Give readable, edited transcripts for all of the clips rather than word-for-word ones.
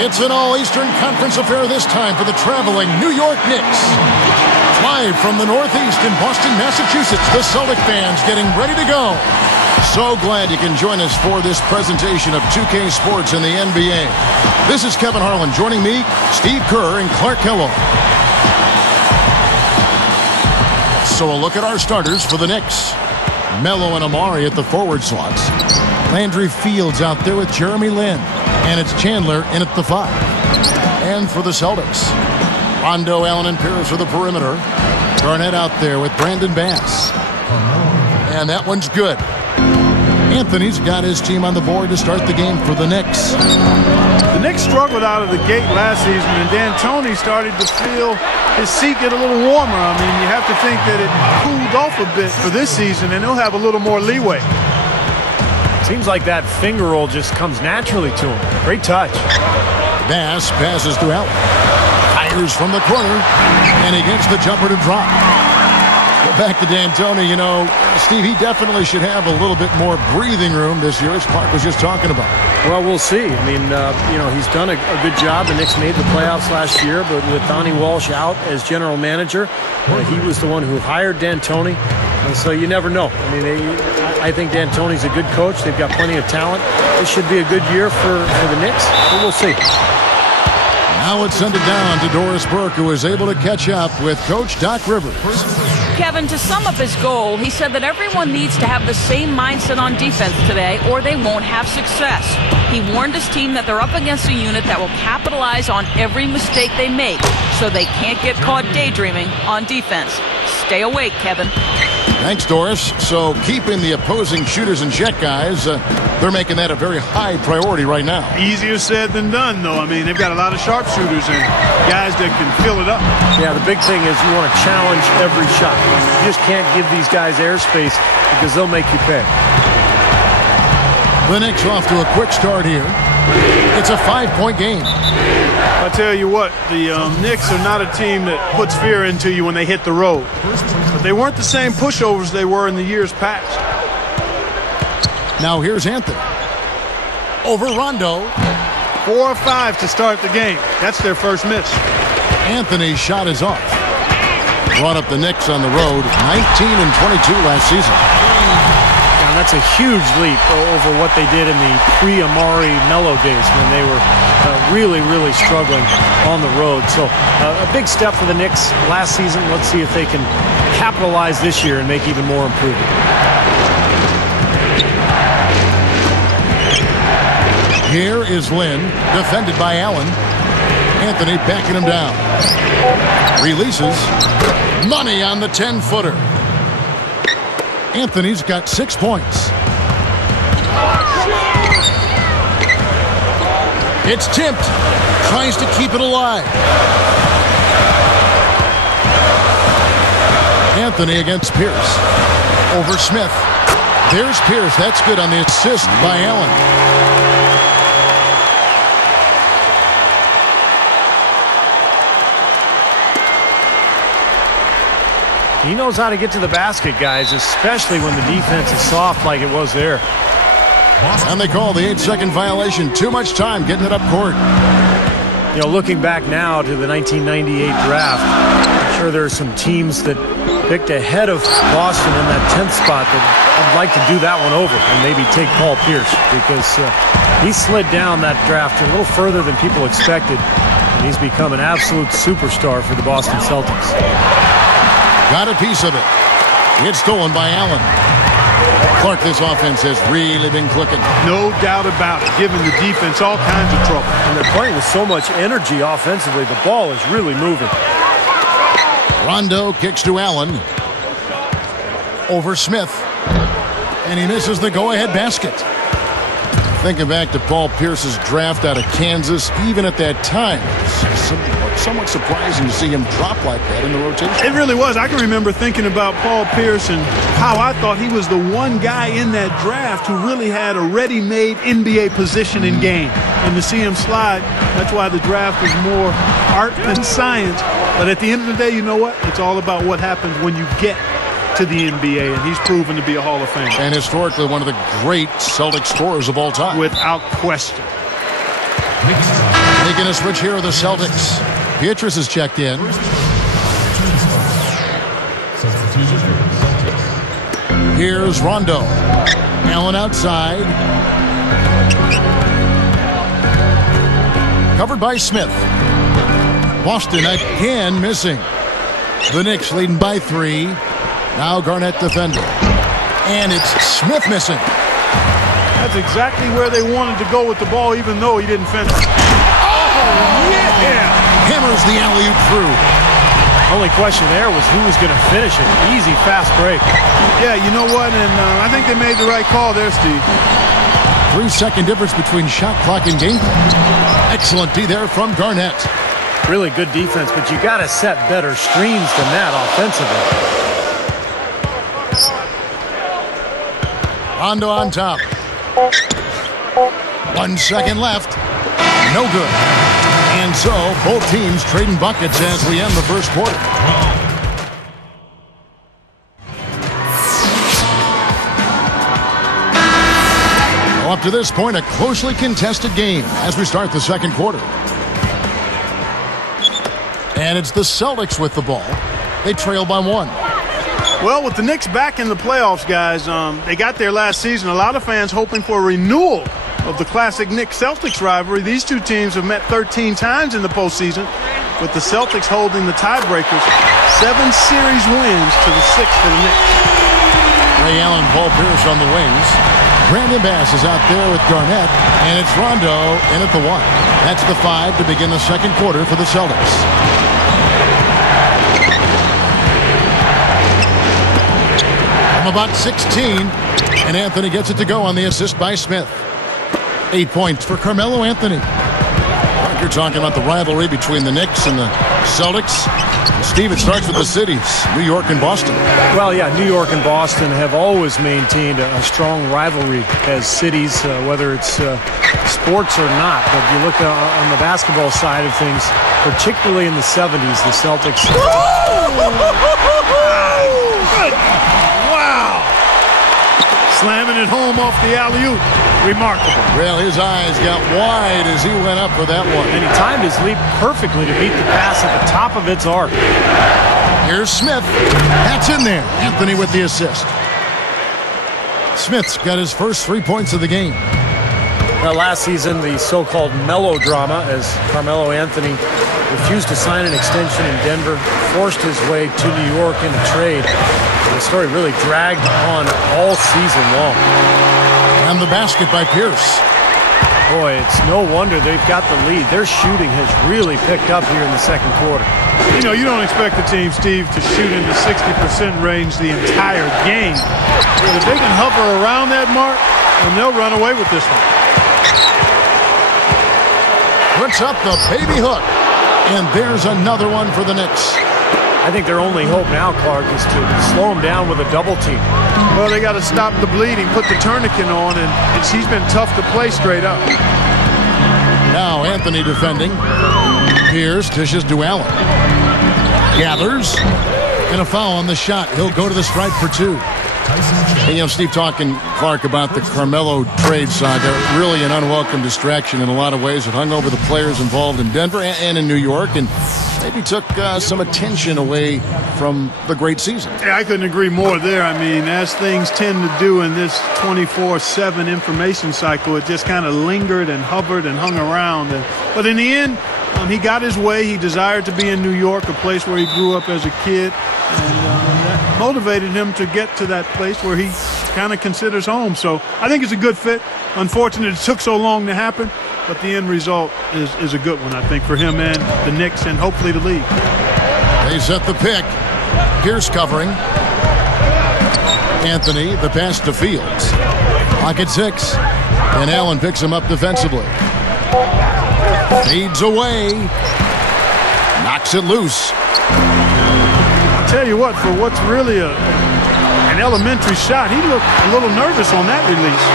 It's an all-Eastern Conference affair this time for the traveling New York Knicks. Live from the Northeast in Boston, Massachusetts, the Celtic fans getting ready to go. So glad you can join us for this presentation of 2K Sports in the NBA. This is Kevin Harlan. Joining me, Steve Kerr and Clark Kellogg. So a look at our starters for the Knicks. Melo and Amari at the forward slots. Landry Fields out there with Jeremy Lin. And it's Chandler in at the 5. And for the Celtics, Rondo, Allen, and Pierce for the perimeter. Garnett out there with Brandon Bass. And that one's good. Anthony's got his team on the board to start the game for the Knicks. The Knicks struggled out of the gate last season, and D'Antoni started to feel his seat get a little warmer. I mean, you have to think that it cooled off a bit for this season, and he'll have a little more leeway. Seems like that finger roll just comes naturally to him. Great touch. Bass passes to Allen. Fires from the corner, and he gets the jumper to drop. Go back to D'Antoni. You know, Steve, he definitely should have a little bit more breathing room this year, as Clark was just talking about. Well, we'll see. I mean, you know, he's done a good job. The Knicks made the playoffs last year, but with Donnie Walsh out as general manager, he was the one who hired D'Antoni. And so you never know. I mean, I think D'Antoni's a good coach. They've got plenty of talent. This should be a good year for the Knicks, but we'll see. Now let's send it down to Doris Burke, who was able to catch up with Coach Doc Rivers. Kevin, to sum up his goal, he said that everyone needs to have the same mindset on defense today or they won't have success. He warned his team that they're up against a unit that will capitalize on every mistake they make, so they can't get caught daydreaming on defense. Stay awake, Kevin. Thanks, Doris. So keeping the opposing shooters in check, guys, they're making that a very high priority right now. Easier said than done, though. I mean, they've got a lot of sharpshooters and guys that can fill it up. Yeah, the big thing is you want to challenge every shot. You just can't give these guys airspace because they'll make you pay. The Knicks off to a quick start here. It's a 5-point game. I tell you what, the Knicks are not a team that puts fear into you when they hit the road. But they weren't the same pushovers they were in the years past. Now here's Anthony. Over Rondo. 4 or 5 to start the game. That's their first miss. Anthony's shot is off. Brought up the Knicks on the road, 19 and 22 last season. And that's a huge leap over what they did in the pre-Amari Melo days when they were really struggling on the road. So a big step for the Knicks last season. Let's see if they can capitalize this year and make even more improvement. Here is Lin, defended by Allen. Anthony backing him down. Releases. Money on the 10-footer. Anthony's got 6 points. It's tipped. Tries to keep it alive. Anthony against Pierce. Over Smith. There's Pierce. That's good on the assist by Allen. He knows how to get to the basket, guys, especially when the defense is soft like it was there. And they call the 8-second violation. Too much time getting it up court. You know, looking back now to the 1998 draft, I'm sure there are some teams that picked ahead of Boston in that 10th spot that would like to do that one over and maybe take Paul Pierce, because he slid down that draft a little further than people expected, and he's become an absolute superstar for the Boston Celtics. Got a piece of it. It's stolen by Allen. Clark, this offense has really been clicking. No doubt about it, giving the defense all kinds of trouble. And they're playing with so much energy offensively. The ball is really moving. Rondo kicks to Allen. Over Smith. And he misses the go-ahead basket. Thinking back to Paul Pierce's draft out of Kansas, even at that time, somewhat surprising to see him drop like that in the rotation. It really was. I can remember thinking about Paul Pierce and how I thought he was the one guy in that draft who really had a ready-made NBA position in game. And to see him slide, that's why the draft is more art than science. But at the end of the day, you know what? It's all about what happens when you get to the NBA, and he's proven to be a Hall of Famer. And historically one of the great Celtic scorers of all time. Without question. Making a switch here are the Celtics. Beatrice is checked in. Here's Rondo. Allen outside. Covered by Smith. Boston again missing. The Knicks leading by 3. Now Garnett defending. And it's Smith missing. That's exactly where they wanted to go with the ball, even though he didn't finish. Oh, yeah! Hammers the alley-oop through. Only question there was who was going to finish it. Easy, fast break. Yeah, you know what? And I think they made the right call there, Steve. 3-second difference between shot clock and game clock. Excellent D there from Garnett. Really good defense, but you got to set better screens than that offensively. Rondo on top. 1 second left. No good. And so both teams trading buckets as we end the first quarter. Well, up to this point, a closely contested game as we start the second quarter. And it's the Celtics with the ball. They trail by 1. Well, with the Knicks back in the playoffs, guys, they got there last season. A lot of fans hoping for a renewal of the classic Knicks-Celtics rivalry. These two teams have met 13 times in the postseason, with the Celtics holding the tiebreakers. 7 series wins to the 6 for the Knicks. Ray Allen, Paul Pierce on the wings. Brandon Bass is out there with Garnett, and it's Rondo in at the 1. That's the 5 to begin the second quarter for the Celtics. From about 16, and Anthony gets it to go on the assist by Smith. 8 points for Carmelo Anthony. You're talking about the rivalry between the Knicks and the Celtics. Steve, it starts with the cities, New York and Boston. Well, yeah, New York and Boston have always maintained a strong rivalry as cities, whether it's sports or not. But you look on the basketball side of things, particularly in the 70s, the Celtics. Wow! Slamming it home off the alley-oop. Remarkable. Well, his eyes got wide as he went up for that one. And he timed his leap perfectly to beat the pass at the top of its arc. Here's Smith. That's in there. Anthony with the assist. Smith's got his first 3 points of the game. Now, last season, the so-called melodrama as Carmelo Anthony refused to sign an extension in Denver, forced his way to New York in a trade. And the story really dragged on all season long. And the basket by Pierce. Boy, it's no wonder they've got the lead. Their shooting has really picked up here in the second quarter. You know, you don't expect the team, Steve, to shoot in the 60% range the entire game. But if they can hover around that mark, then they'll run away with this one. Puts up the baby hook. And there's another one for the Knicks. I think their only hope now, Clark, is to slow him down with a double team. Well, they got to stop the bleeding, put the tourniquet on, and he's been tough to play straight up. Now Anthony defending. Pierce dishes to Allen. Gathers. And a foul on the shot. He'll go to the stripe for 2. Hey, you know, Steve, talking, Clark, about the Carmelo trade saga, really an unwelcome distraction in a lot of ways. It hung over the players involved in Denver and in New York, and maybe took some attention away from the great season. Yeah, I couldn't agree more there. I mean, as things tend to do in this 24/7 information cycle, it just kind of lingered and hovered and hung around. But in the end, he got his way. He desired to be in New York, a place where he grew up as a kid, and that motivated him to get to that place where he kind of considers home. So I think it's a good fit. Unfortunate it took so long to happen, but the end result is a good one, I think, for him and the Knicks and hopefully the league. They set the pick. Pierce covering. Anthony, the pass to Fields. Pocket 6. And Allen picks him up defensively. Fades away. Knocks it loose. I'll tell you what, for what's really an elementary shot, he looked a little nervous on that release.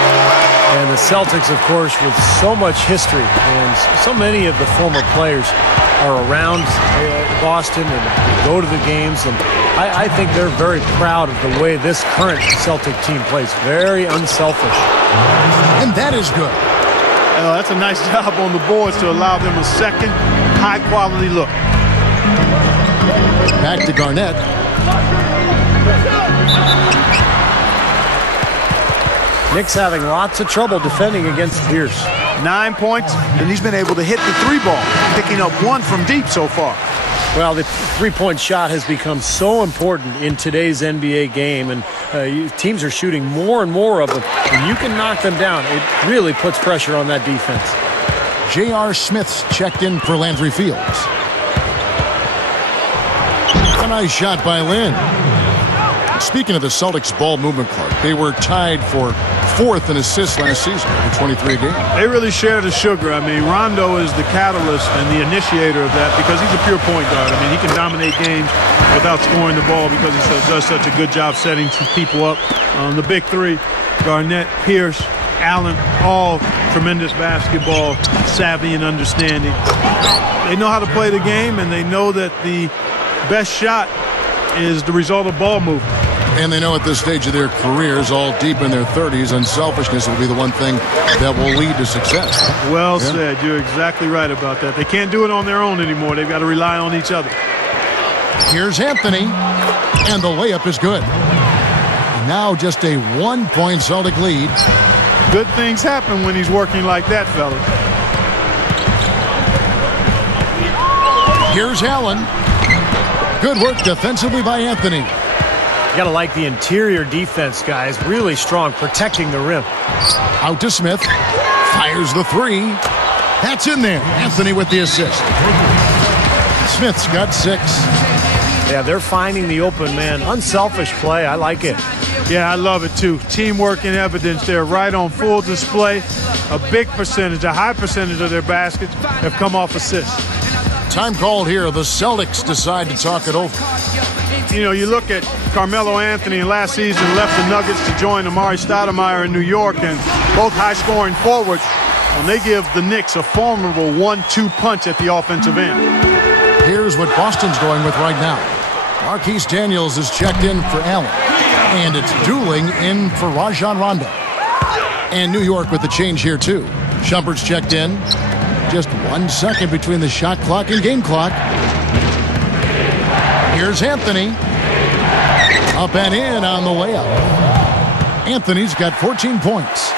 And the Celtics, of course, with so much history, and so many of the former players are around Boston and go to the games, and I think they're very proud of the way this current Celtic team plays. Very unselfish. And that is good. That's a nice job on the boards to allow them a second high-quality look. Back to Garnett. Knicks having lots of trouble defending against Pierce. 9 points, and he's been able to hit the three ball, picking up one from deep so far. Well, the three-point shot has become so important in today's NBA game, and teams are shooting more and more of them. When you can knock them down, it really puts pressure on that defense. J.R. Smith's checked in for Landry Fields. A nice shot by Lynn. Speaking of the Celtics ball movement, Clark, they were tied for 4th in assists last season with 23 a game. They really share the sugar. I mean, Rondo is the catalyst and the initiator of that because he's a pure point guard. I mean, he can dominate games without scoring the ball because he does such a good job setting people up. The big three, Garnett, Pierce, Allen, all tremendous basketball savvy and understanding. They know how to play the game, and they know that the best shot is the result of ball movement. And they know at this stage of their careers, all deep in their 30s, unselfishness will be the one thing that will lead to success. Well said. You're exactly right about that. They can't do it on their own anymore. They've got to rely on each other. Here's Anthony, and the layup is good. Now just a 1-point Celtic lead. Good things happen when he's working like that, fellas. Here's Allen. Good work defensively by Anthony. You got to like the interior defense, guys. Really strong, protecting the rim. Out to Smith. Fires the three. That's in there. Anthony with the assist. Smith's got 6. Yeah, they're finding the open man. Unselfish play. I like it. Yeah, I love it, too. Teamwork in evidence there, right on full display. A big percentage, a high percentage of their baskets have come off assists. Time called here. The Celtics decide to talk it over. You know, you look at Carmelo Anthony last season left the Nuggets to join Amari Stoudemire in New York, and both high-scoring forwards, and they give the Knicks a formidable 1-2 punch at the offensive end. Here's what Boston's going with right now. Marquise Daniels is checked in for Allen, and it's Dooling in for Rajon Rondo. And New York with the change here, too. Shumpert's checked in. Just 1 second between the shot clock and game clock. Here's Anthony. Up and in on the layup. Anthony's got 14 points.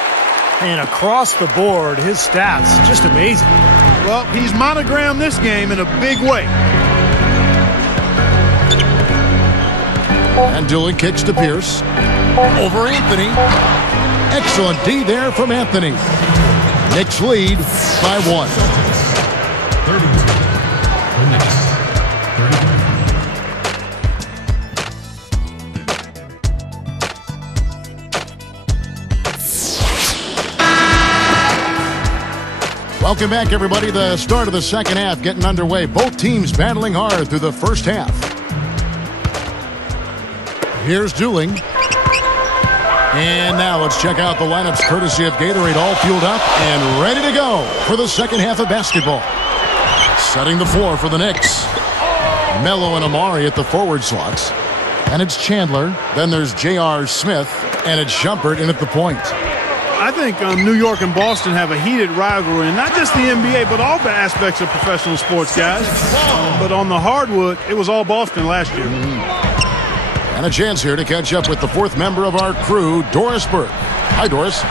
And across the board, his stats, just amazing. Well, he's monogrammed this game in a big way. And Dooling kicks to Pierce. Over Anthony. Excellent D there from Anthony. Knicks lead by 1. 32. The Knicks. 32. Welcome back, everybody. The start of the second half getting underway. Both teams battling hard through the first half. Here's Dooling. And now let's check out the lineups courtesy of Gatorade, all fueled up and ready to go for the second half of basketball. Setting the floor for the Knicks. Melo and Amari at the forward slots. And it's Chandler. Then there's J.R. Smith. And it's Shumpert in at the point. I think New York and Boston have a heated rivalry, and not just the NBA, but all the aspects of professional sports, guys. But on the hardwood, it was all Boston last year. And a chance here to catch up with the 4th member of our crew, Doris Burke. Hi, Doris.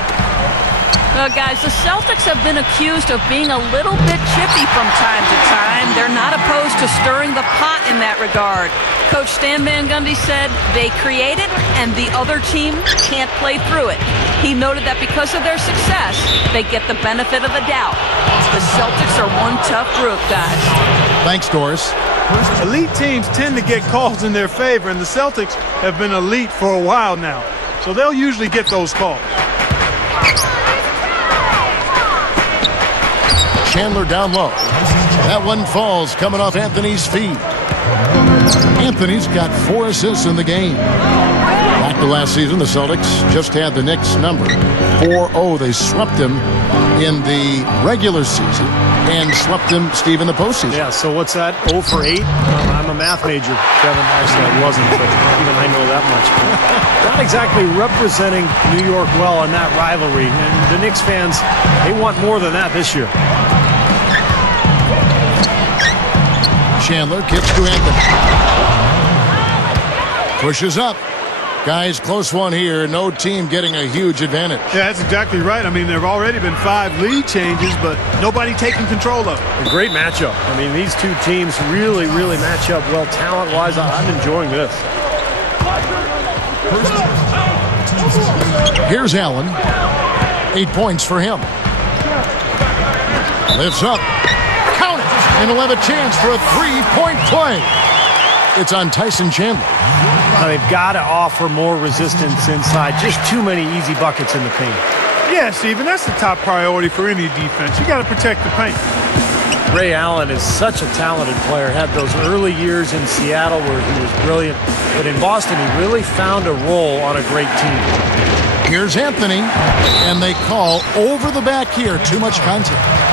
Well, guys, the Celtics have been accused of being a little bit chippy from time to time. They're not opposed to stirring the pot in that regard. Coach Stan Van Gundy said they create it and the other team can't play through it. He noted that because of their success, they get the benefit of the doubt. The Celtics are one tough group, guys. Thanks, Doris. Elite teams tend to get calls in their favor, and the Celtics have been elite for a while now. So they'll usually get those calls. Chandler down low. That one falls coming off Anthony's feet. Anthony's got 4 assists in the game. Back to last season, the Celtics just had the Knicks number. 4-0. They swept them in the regular season. and swept him, Steve, in the postseason. Yeah, so what's that? 0 for 8? I'm a math major, Kevin. Actually, I wasn't, but even I know that much. Not exactly representing New York well in that rivalry. And the Knicks fans, they want more than that this year. Chandler kicks to Anthony. Pushes up. Guys, close one here. No team getting a huge advantage. Yeah, that's exactly right. I mean, there have already been 5 lead changes, but nobody taking control of it. A great matchup. I mean, these two teams really match up well talent-wise. I'm enjoying this. Here's Allen. 8 points for him. Lifts up. Count it. And he'll have a chance for a 3-point play. It's on Tyson Chandler. Now they've got to offer more resistance inside. Just too many easy buckets in the paint. Yeah, Stephen, that's the top priority for any defense. You got to protect the paint. Ray Allen is such a talented player. Had those early years in Seattle where he was brilliant. But in Boston, he really found a role on a great team. Here's Anthony. And they call over the back here. Too much contact.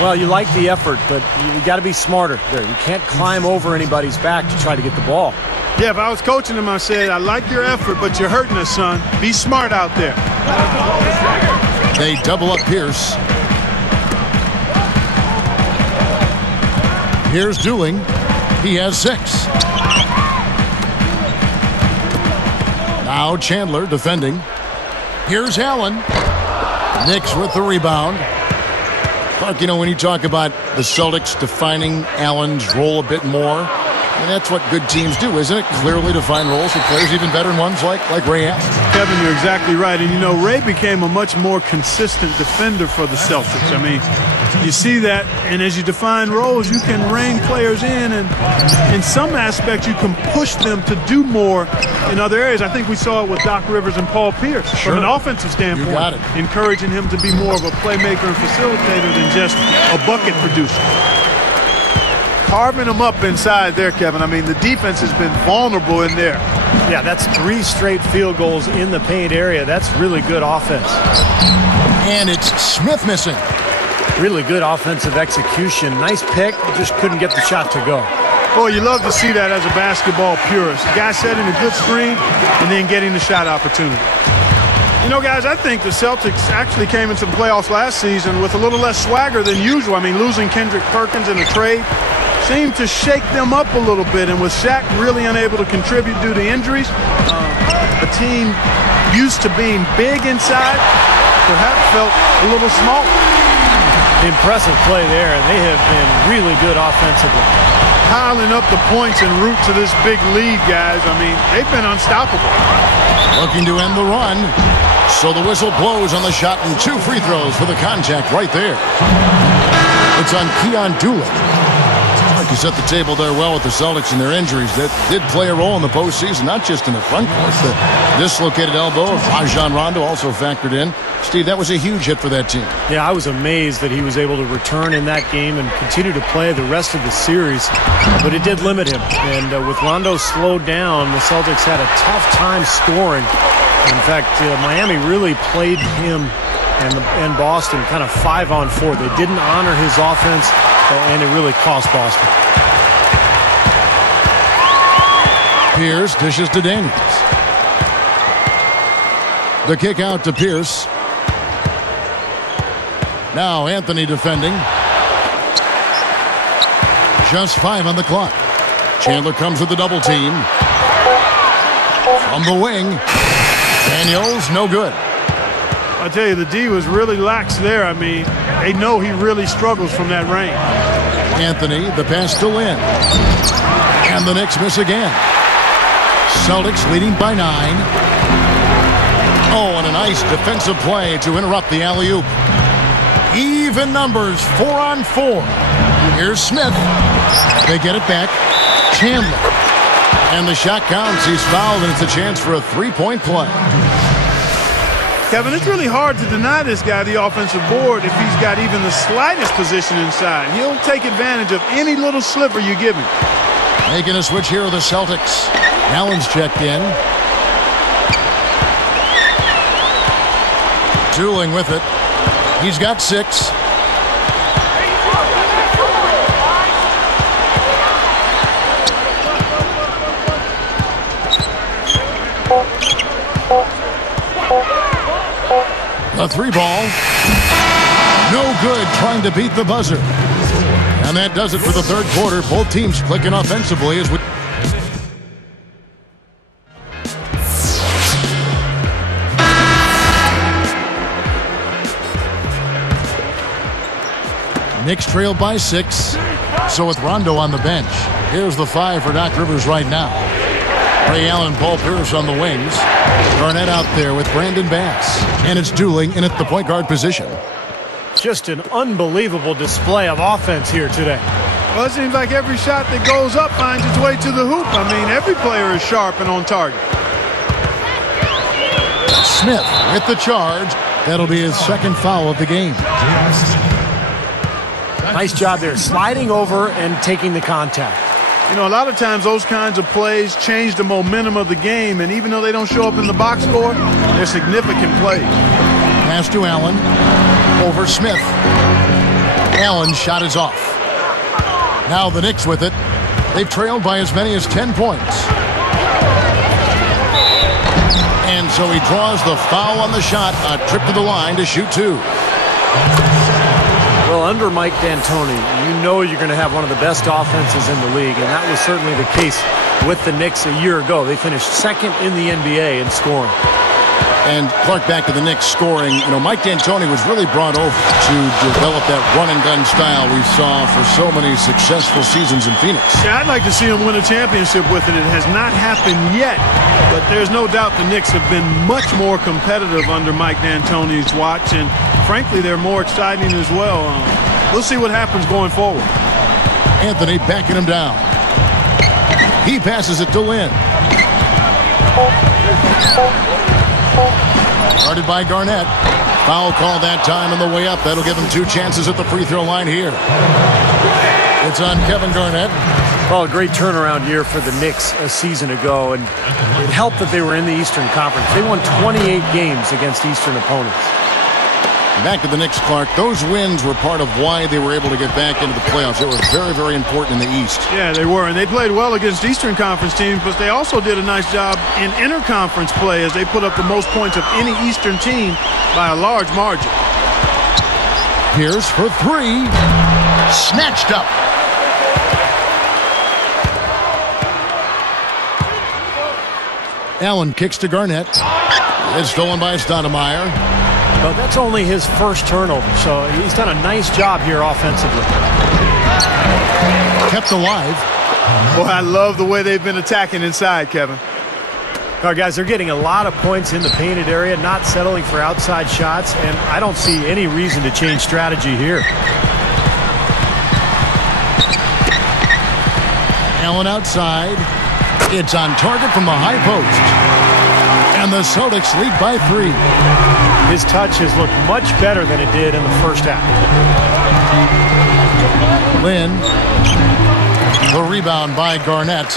Well, you like the effort, but you got to be smarter there. You can't climb over anybody's back to try to get the ball. Yeah, if I was coaching him, I said, I like your effort, but you're hurting us, son. Be smart out there. They double up Pierce. Here's Dooling. He has 6. Now Chandler defending. Here's Allen. Knicks with the rebound. Clark, you know, when you talk about the Celtics defining Allen's role a bit more, and that's what good teams do, isn't it? Clearly defined roles for players, even veteran ones like Ray Allen. Kevin, you're exactly right. And, you know, Ray became a much more consistent defender for the Celtics. I mean, you see that, and as you define roles, you can rein players in, and in some aspects, you can push them to do more in other areas. I think we saw it with Doc Rivers and Paul Pierce. Sure. From an offensive standpoint, You got it. encouraging him to be more of a playmaker and facilitator than just a bucket producer. Carving them up inside there, Kevin. I mean, the defense has been vulnerable in there. Yeah, that's 3 straight field goals in the paint area. That's really good offense. And it's Smith missing. Really good offensive execution. Nice pick, just couldn't get the shot to go. Boy, you love to see that as a basketball purist. The guy setting a good screen and then getting the shot opportunity. You know, guys, I think the Celtics actually came into the playoffs last season with a little less swagger than usual. I mean, losing Kendrick Perkins in a trade seemed to shake them up a little bit. And with Shaq really unable to contribute due to injuries, a team used to being big inside perhaps felt a little small. Impressive play there, and they have been really good offensively. Piling up the points en route to this big lead, guys. I mean, they've been unstoppable. Looking to end the run. So the whistle blows on the shot and 2 free throws for the contact right there. It's on Keon Dooling. You set the table there well with the Celtics and their injuries. That did play a role in the postseason, not just in the front court. The dislocated elbow of Rajon Rondo also factored in. Steve, that was a huge hit for that team. Yeah, I was amazed that he was able to return in that game and continue to play the rest of the series, but it did limit him. And with Rondo slowed down, the Celtics had a tough time scoring. In fact, Miami really played him and Boston kind of 5-on-4. They didn't honor his offense, and it really cost Boston. Pierce dishes to Daniels. The kick out to Pierce. Now Anthony defending. Just 5 on the clock. Chandler comes with the double team. From the wing. Daniels, no good. I tell you, the D was really lax there. I mean, they know he really struggles from that range. Anthony, the pass to Lynn. And the Knicks miss again. Celtics leading by 9. Oh, and a nice defensive play to interrupt the alley-oop. Even numbers, 4-on-4. Here's Smith. They get it back. Chandler. And the shot counts. He's fouled, and it's a chance for a 3-point play. Kevin, it's really hard to deny this guy the offensive board if he's got even the slightest position inside. He'll take advantage of any little sliver you give him. Making a switch here with the Celtics. Allen's checked in. Dooling with it. He's got 6. 3 ball. No good, trying to beat the buzzer. And that does it for the third quarter. Both teams clicking offensively as we... Knicks trail by 6. So with Rondo on the bench, here's the 5 for Doc Rivers right now. Ray Allen, Paul Pierce on the wings. Garnett out there with Brandon Bass. And it's dueling in at the point guard position. Just an unbelievable display of offense here today. Well, it seems like every shot that goes up finds its way to the hoop. I mean, every player is sharp and on target. Smith with the charge. That'll be his second foul of the game. Nice job there, sliding over and taking the contact. You know, a lot of times those kinds of plays change the momentum of the game, and even though they don't show up in the box score, they're significant plays. Pass to Allen. Over Smith. Allen's shot is off. Now the Knicks with it. They've trailed by as many as 10 points. And so he draws the foul on the shot. A trip to the line to shoot 2. Well, under Mike D'Antoni, you know you're going to have one of the best offenses in the league, and that was certainly the case with the Knicks a year ago. They finished second in the NBA in scoring. And Clark, back to the Knicks scoring. You know, Mike D'Antoni was really brought over to develop that run-and-gun style we saw for so many successful seasons in Phoenix. Yeah, I'd like to see him win a championship with it. It has not happened yet, but there's no doubt the Knicks have been much more competitive under Mike D'Antoni's watch, and frankly, they're more exciting as well. We'll see what happens going forward. Anthony backing him down. He passes it to Lynn. Guarded by Garnett. Foul call that time on the way up. That'll give him 2 chances at the free throw line here. It's on Kevin Garnett. Well, a great turnaround year for the Knicks a season ago, and it helped that they were in the Eastern Conference. They won 28 games against Eastern opponents. Back to the Knicks, Clark. Those wins were part of why they were able to get back into the playoffs. They were very, very important in the East. Yeah, they were, and they played well against Eastern Conference teams, but they also did a nice job in interconference play as they put up the most points of any Eastern team by a large margin. Pierce for 3. Snatched up. Allen kicks to Garnett. It's stolen by Stoudemire. But that's only his first turnover, so he's done a nice job here offensively. Kept alive. Boy, I love the way they've been attacking inside, Kevin. All right, guys, they're getting a lot of points in the painted area, not settling for outside shots, and I don't see any reason to change strategy here. Allen outside. It's on target from the high post. And the Celtics lead by 3. His touch has looked much better than it did in the first half. Lynn. The rebound by Garnett.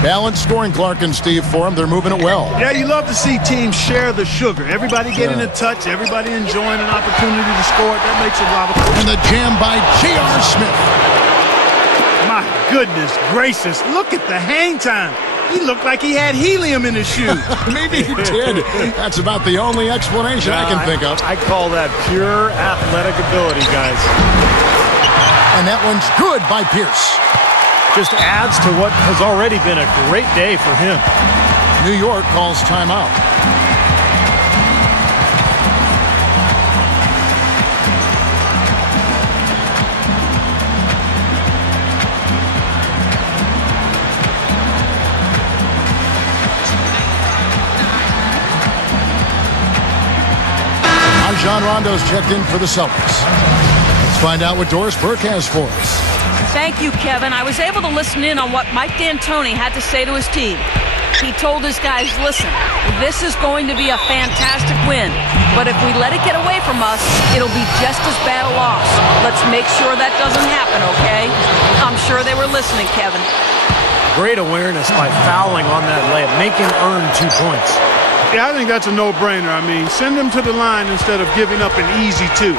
Balanced scoring, Clark and Steve, for him. They're moving it well. Yeah, you love to see teams share the sugar. Everybody getting a touch, everybody enjoying an opportunity to score. That makes it a lot of fun. And the jam by J.R. Smith. My goodness gracious, look at the hang time. He looked like he had helium in his shoe. Maybe he did. That's about the only explanation I can think of. I call that pure athletic ability, guys. And that one's good by Pierce. Just adds to what has already been a great day for him. New York calls timeout. John Rondo's checked in for the Celtics. Let's find out what Doris Burke has for us. Thank you, Kevin. I was able to listen in on what Mike D'Antoni had to say to his team. He told his guys, listen, this is going to be a fantastic win, but if we let it get away from us, it'll be just as bad a loss. Let's make sure that doesn't happen, okay? I'm sure they were listening, Kevin. Great awareness by fouling on that layup, making earn 2 points. Yeah, I think that's a no-brainer. I mean, send him to the line instead of giving up an easy 2.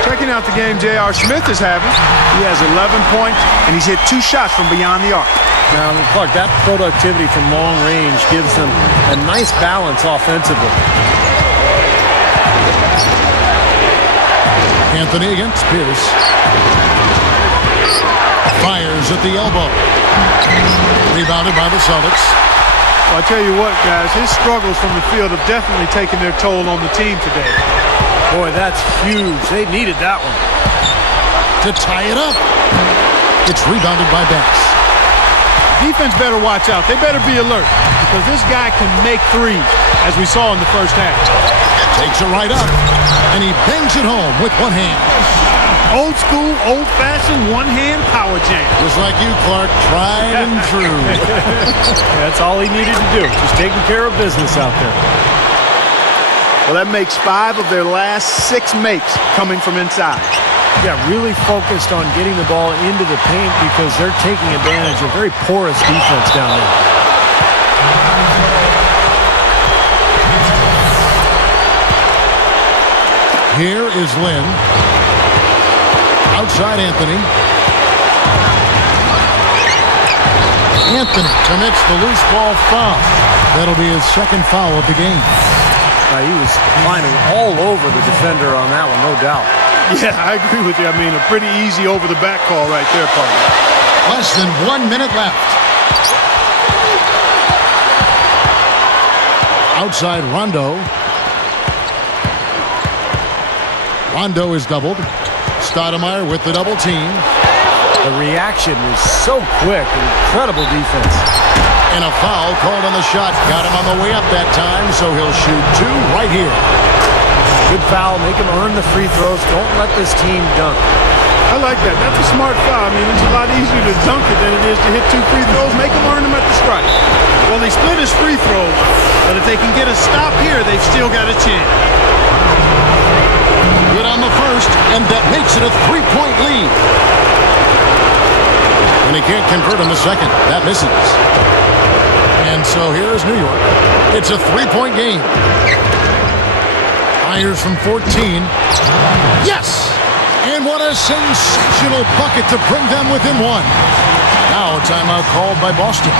Checking out the game J.R. Smith is having. He has 11 points, and he's hit 2 shots from beyond the arc. Now, Clark, that productivity from long range gives them a nice balance offensively. Anthony against Pierce. Fires at the elbow. Rebounded by the Celtics. Well, I tell you what, guys, his struggles from the field have definitely taken their toll on the team today. Boy, that's huge. They needed that one. To tie it up. It's rebounded by Banks. Defense better watch out. They better be alert because this guy can make threes, as we saw in the first half. Takes it right up, and he bangs it home with one hand. Old school, old-fashioned, one-hand power jam. Just like you, Clark, tried and true. That's all he needed to do, just taking care of business out there. Well, that makes 5 of their last 6 makes coming from inside. Yeah, really focused on getting the ball into the paint because they're taking advantage of very porous defense down there. Here is Lynn. Outside Anthony. Anthony commits the loose ball foul. That'll be his second foul of the game. He was climbing all over the defender on that one, no doubt. Yeah, I agree with you. I mean, a pretty easy over-the-back call right there, partner. Less than 1 minute left. Outside Rondo. Rondo is doubled. Stoudemire with the double team. The reaction was so quick. Incredible defense. And a foul called on the shot. Got him on the way up that time, so he'll shoot 2 right here. Good foul. Make him earn the free throws. Don't let this team dunk. I like that. That's a smart foul. I mean, it's a lot easier to dunk it than it is to hit 2 free throws. Make him earn them at the stripe. Well, they split his free throws, but if they can get a stop here, they've still got a chance. Good on the first, and that makes it a 3-point lead. And he can't convert on the second. That misses. And so here is New York. It's a 3-point game. Fires from 14. Yes! And what a sensational bucket to bring them within 1. Now a timeout called by Boston.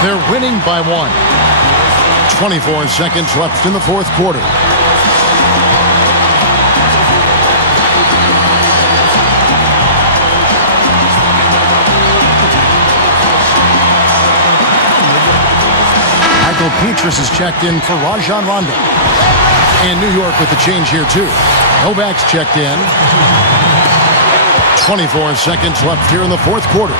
They're winning by 1. 24 seconds left in the fourth quarter. Michael Petrus is checked in for Rajon Rondo. And New York with the change here, too. Novak's checked in. 24 seconds left here in the fourth quarter.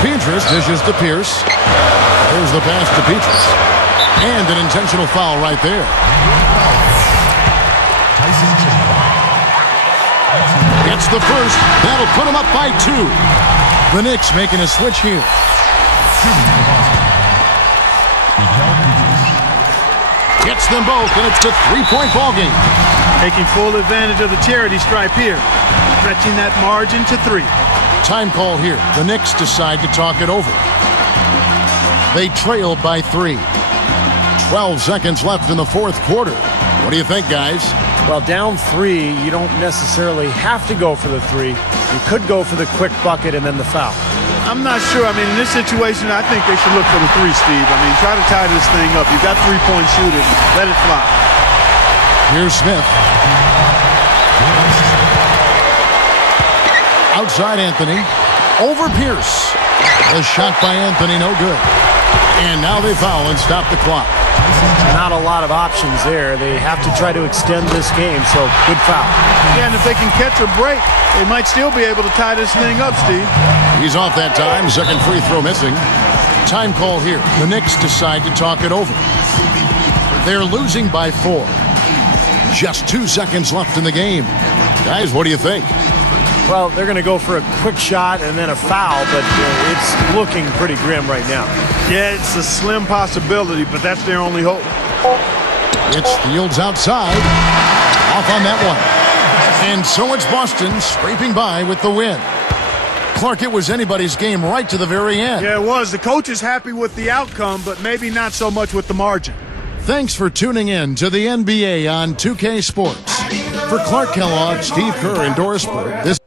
Petrus dishes to Pierce. There's the pass to Petrus. And an intentional foul right there. Gets the first. That'll put him up by 2. The Knicks making a switch here. Gets them both, and it's a 3-point ball game. Taking full advantage of the charity stripe here. Stretching that margin to 3. Time call here. The Knicks decide to talk it over. They trail by 3. 12 seconds left in the fourth quarter. What do you think, guys? Well, down 3, you don't necessarily have to go for the 3. You could go for the quick bucket and then the foul. I'm not sure. I mean, in this situation, I think they should look for the 3, Steve. I mean, try to tie this thing up. You've got 3-point shooters. Let it fly. Here's Smith. Outside Anthony. Over Pierce. A shot by Anthony, no good. And now they foul and stop the clock. Not a lot of options there. They have to try to extend this game, so good foul. Yeah, and if they can catch a break, they might still be able to tie this thing up, Steve. He's off that time. Second free throw missing. Time call here. The Knicks decide to talk it over. They're losing by 4. Just 2 seconds left in the game. Guys, what do you think? Well, they're going to go for a quick shot and then a foul, but it's looking pretty grim right now. Yeah, it's a slim possibility, but that's their only hope. It's Fields outside. Off on that one. And so it's Boston scraping by with the win. Clark, it was anybody's game right to the very end. Yeah, it was. The coach is happy with the outcome, but maybe not so much with the margin. Thanks for tuning in to the NBA on 2K Sports. For Clark Kellogg, Steve Kerr, and Doris Berg, this